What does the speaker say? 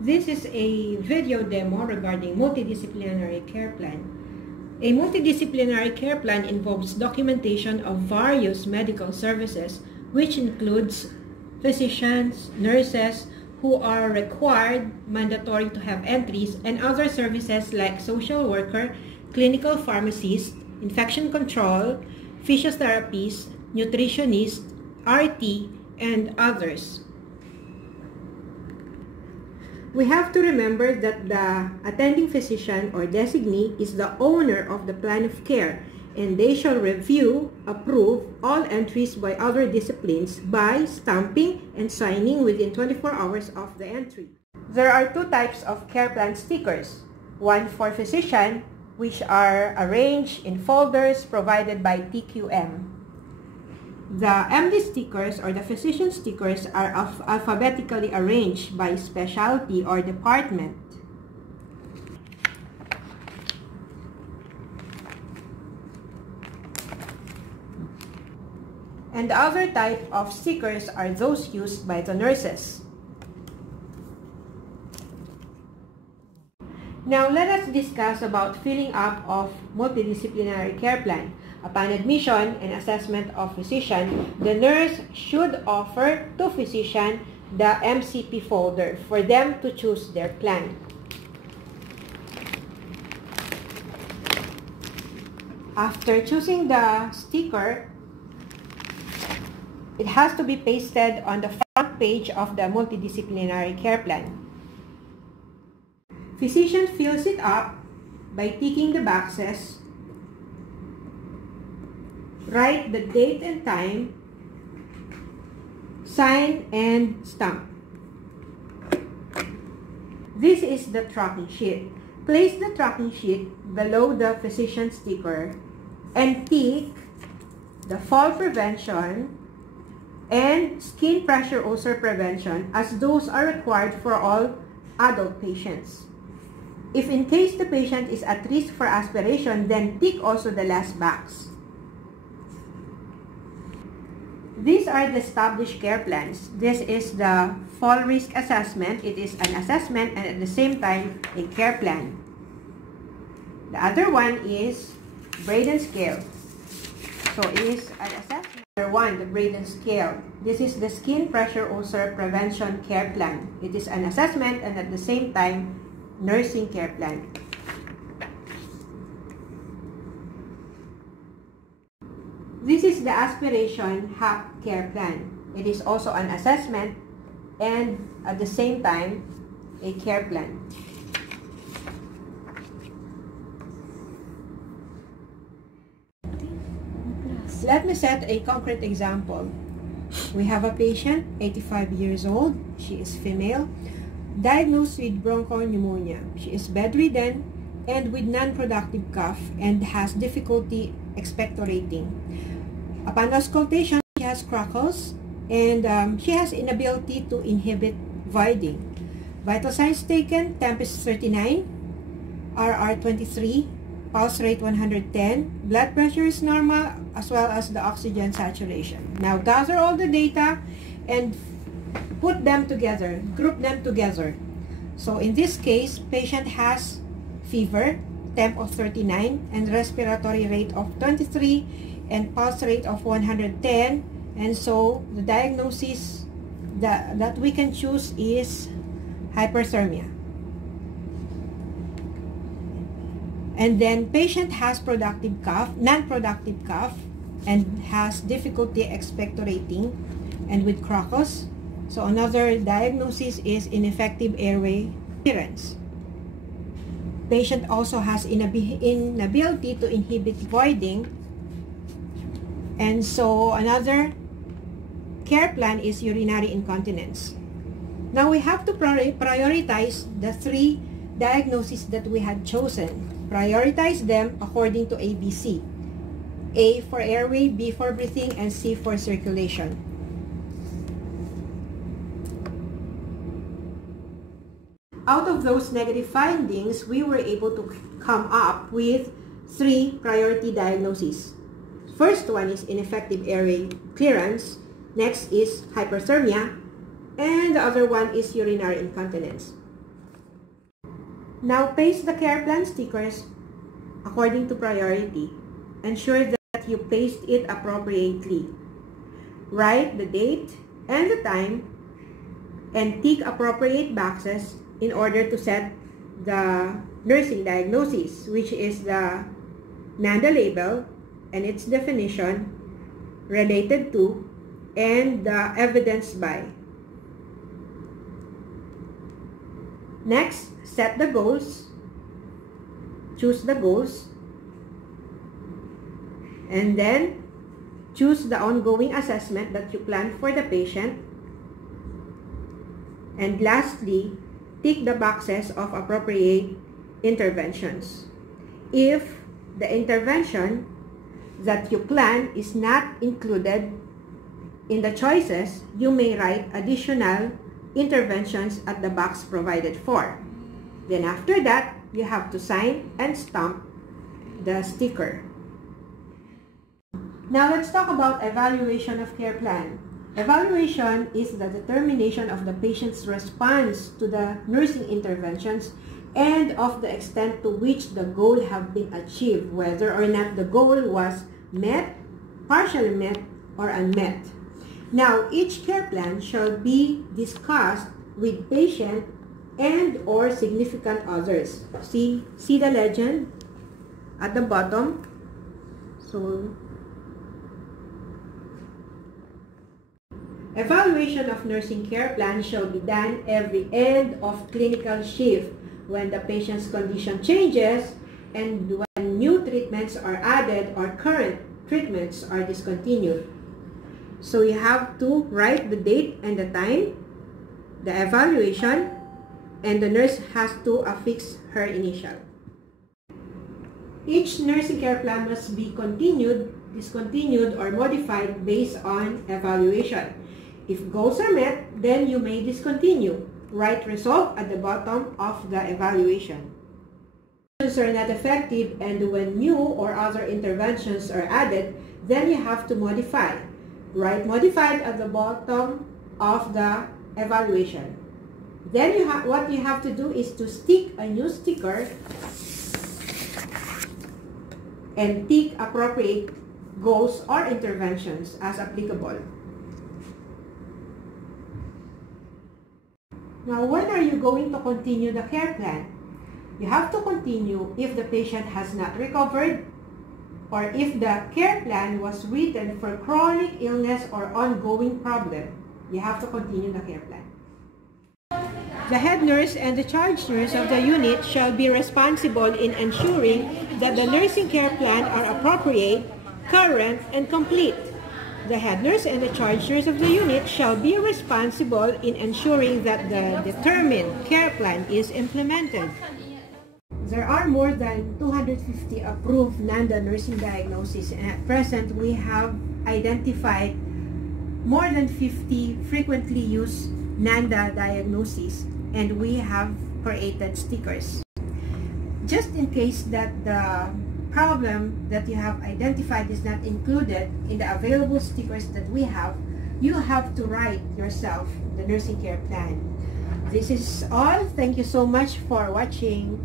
This is a video demo regarding multidisciplinary care plan. A multidisciplinary care plan involves documentation of various medical services, which includes physicians, nurses who are required, mandatory to have entries, and other services like social worker, clinical pharmacist, infection control, physiotherapist, nutritionist, RT, and others. We have to remember that the attending physician or designee is the owner of the plan of care, and they shall review, approve all entries by other disciplines by stamping and signing within 24 hours of the entry. There are two types of care plan stickers. One for physician, which are arranged in folders provided by TQM. The MD stickers or the physician stickers are alphabetically arranged by specialty or department. And the other type of stickers are those used by the nurses. Now let us discuss about filling up of multidisciplinary care plan. Upon admission and assessment of physician, the nurse should offer to physician the MCP folder for them to choose their plan. After choosing the sticker, it has to be pasted on the front page of the multidisciplinary care plan. Physician fills it up by ticking the boxes, write the date and time, sign and stamp. This is the tracking sheet. Place the tracking sheet below the physician sticker and tick the fall prevention and skin pressure ulcer prevention, as those are required for all adult patients. If in case the patient is at risk for aspiration, then tick also the last box. These are the established care plans. This is the fall risk assessment. It is an assessment and at the same time a care plan. The other one is Braden scale. So it is an assessment. Number one, the Braden scale. This is the skin pressure ulcer prevention care plan. It is an assessment and at the same time nursing care plan. This is the aspiration HAP care plan. It is also an assessment and at the same time a care plan. Let me set a concrete example. We have a patient, 85 years old. She is female, diagnosed with bronchopneumonia. She is bedridden and with non-productive cough and has difficulty expectorating. Upon auscultation, she has crackles and she has inability to inhibit voiding. Vital signs taken: temp is 39, RR 23, pulse rate 110, blood pressure is normal, as well as the oxygen saturation. Now gather all the data and put them together, group them together. So in this case, patient has fever, temp of 39, and respiratory rate of 23, and pulse rate of 110, and so the diagnosis that we can choose is hyperthermia. And then patient has productive cough, non-productive cough, and has difficulty expectorating and with crackles. So another diagnosis is ineffective airway clearance. Patient also has inability to inhibit voiding, and so another care plan is urinary incontinence. Now we have to prioritize the three diagnoses that we had chosen. Prioritize them according to ABC. A for airway, B for breathing, and C for circulation. Out of those negative findings, we were able to come up with three priority diagnoses. First one is ineffective airway clearance. Next is hyperthermia. And the other one is urinary incontinence. Now paste the care plan stickers according to priority. Ensure that you paste it appropriately. Write the date and the time and tick appropriate boxes in order to set the nursing diagnosis, which is the NANDA label and its definition, related to, and the evidence by. Next, set the goals. Choose the goals. And then, choose the ongoing assessment that you plan for the patient. And lastly, tick the boxes of appropriate interventions. If the intervention that you plan is not included in the choices, you may write additional interventions at the box provided for. Then after that, you have to sign and stamp the sticker. Now let's talk about evaluation of care plan. Evaluation is the determination of the patient's response to the nursing interventions and of the extent to which the goal have been achieved, whether or not the goal was met, partially met, or unmet. Now, each care plan shall be discussed with patient and or significant others. See the legend at the bottom. So, evaluation of nursing care plan shall be done every end of clinical shift when the patient's condition changes and when new treatments are added or current treatments are discontinued. So you have to write the date and the time, the evaluation, and the nurse has to affix her initial. Each nursing care plan must be continued, discontinued, or modified based on evaluation. If goals are met, then you may discontinue. Write result at the bottom of the evaluation. Are not effective, and when new or other interventions are added, then you have to modify. Write modified at the bottom of the evaluation. Then what you have to do is to stick a new sticker and tick appropriate goals or interventions as applicable. Now, when are you going to continue the care plan? You have to continue if the patient has not recovered or if the care plan was written for chronic illness or ongoing problem. You have to continue the care plan. The head nurse and the charge nurse of the unit shall be responsible in ensuring that the nursing care plan are appropriate, current, and complete. The head nurse and the charge nurse of the unit shall be responsible in ensuring that the determined care plan is implemented. There are more than 250 approved NANDA nursing diagnoses, and at present we have identified more than 50 frequently used NANDA diagnoses, and we have created stickers. Just in case that the problem that you have identified is not included in the available stickers that we have, you have to write yourself the nursing care plan. This is all. Thank you so much for watching.